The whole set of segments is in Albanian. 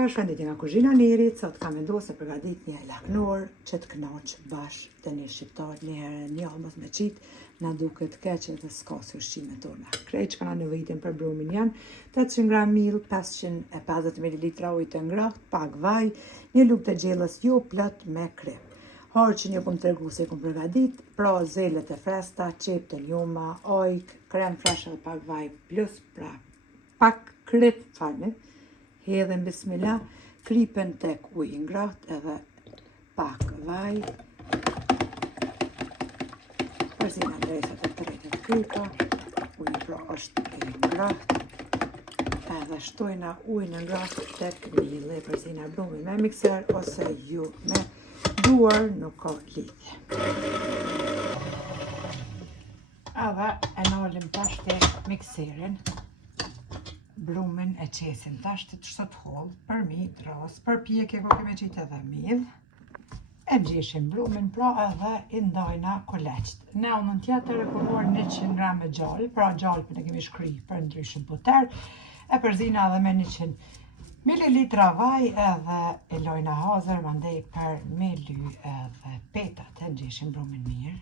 Mirëmëngjesave, shëndetje nga kuzhina Nerit. Sot kam vendosur se përgatit një laknor që të kënaq bashkë të një shqiptar një herë një mos me qit, na duket keq edhe s'ka si ushqimet tona. Krejt që kanë nevojitin për brumin janë 800 gram miell, 550 ml ujë të ngrohtë, pak vaj, një lugë të gjellës jo plot me krem. Harçin ju kom tregu se kom përgatit, pra zelet e fresta, qep të ljuma, ojk, krem fresh edhe pak vaj plus pra pak krip falni. Hedhem bismillah, kripen tek ujë i ngrohtë edhe pak vaj. Përzina drejsa të tërejtë të krypa, ujë pra është i ngrohtë. Edhe shtojna ujë në ngrohtë tek mielli, përzina brumi me mikser ose ju me duar, nuk ka lidhje. Edhe e nalim tash tek mikserin. Brumin e qesim tash të sot holl, për mit, ros, për pjekje ko keme qitë edhe miell. E gjeshim brumin, pra edhe i ndajna koleqt. Ne unën tjetër e kuruar 100 gram me gjallë, pra gjallëpën e kemi shkry për ndryshim puter, e përzina edhe me 100 ml vaj edhe e lojna hazër, mandej për me ly edhe petat e gjeshim brumin mirë.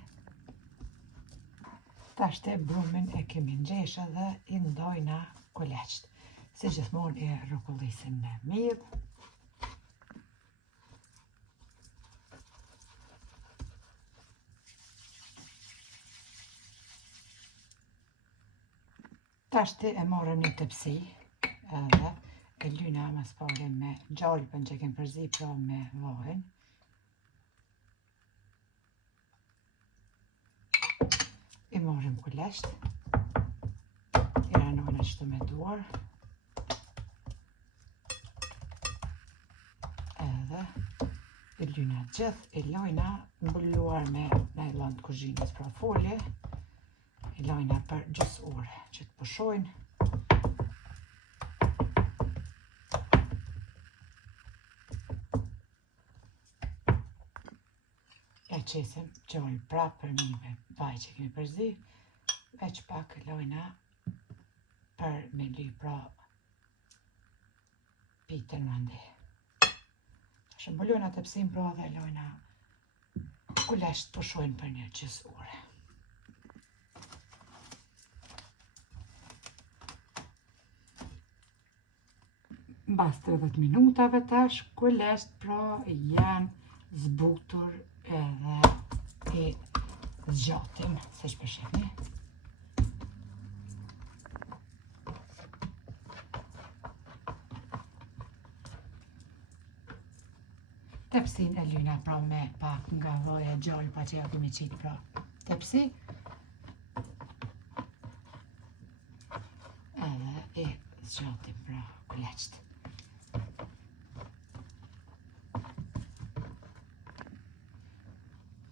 Tash te brumin e kemi ngjesh edhe i ndajna koleqt. Si gjithmonë e rrokullisim me miell. Tash te e marrëm një tepsi edhe e lyna mas pare me gjallëpën që kem përzi pra me vajin. I marrim koleqt. I ranojna qëto me duar. Edhe i lyna gjithë, i lojna mbulluar me nylon të kuzhinës pra folje. I lojna për gjys orë që të pushojnë. E qesim gjallë prapë për mi me vaj që kemi përzi, veç pak e lojna për me ly pra pitën mande. Tash mbulojna tepsin pra dhe lojna koleqt pushojnë për një gjys orë. Mbas 30 minutave tash, koleqt pra janë zbutur edhe i zgjatim, se që përshemi. Tepsin e lyna pra me pak nga vaja gjallë pa që ja kemi qitë pra tepsi. Edhe i zgjatim pra koleqt.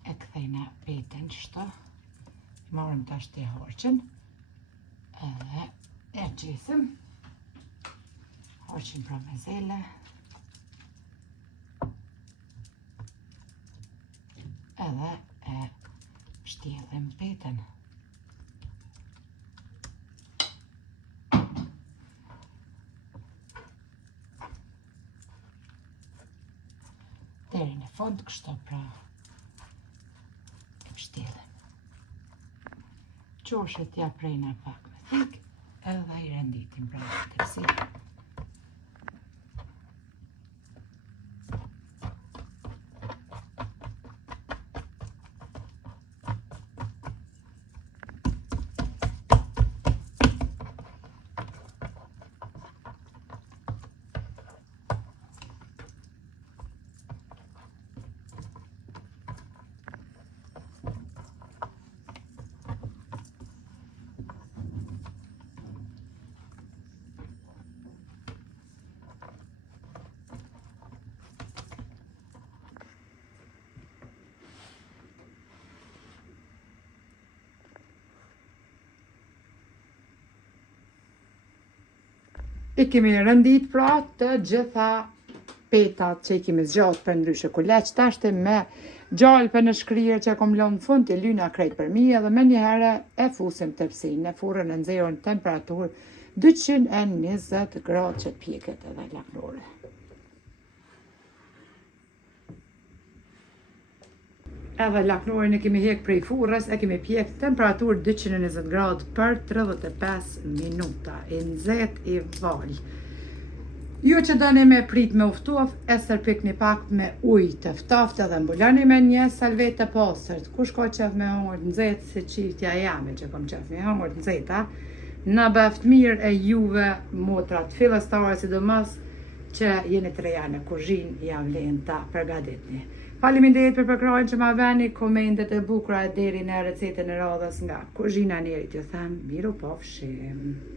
E kthejna petën qështo. Marrëm tash të harçin. Edhe e gjesim. Harçin pra me zele. Edhe e shtjellim petën. Deri në fund kështu pra e shtjellim. Qoshet ja prejna pak me thik edhe i renditim pra tepsi. I kemi rëndit pra të gjitha petat që i kemi zgjatë për ndryshe koleq, tashte me gjallëpën në shkrirë që kom lënë në fund të lyna krejt për mi edhe me njëherë e fusim tepsin në furrën e nxehur në temperaturë 220 gradë që pjeket edhe laknore. Edhe laknorin e kemi hek prej furrës, e kemi pjek temperaturë 220 gradë për 35 minuta, i nxehtë i val. Ju që doni me prit me uftof, e stërpikni pak me ujë të ftoftë edhe mbuloni me një salvetë të pastërt. Kush ka qef me hongër të nxehtë si çiftja jame që kom qef me hongër të nxehta, na bëft mirë e juve motrat fillestare sidomos që jeni të reja në kuzhinë, ja vlen ta përgatitni. Faleminderit për përkrahjen që ma veni, komentet e bukura deri në recetën e radhës nga kuzhina Nerit. Ju them miru pafshim.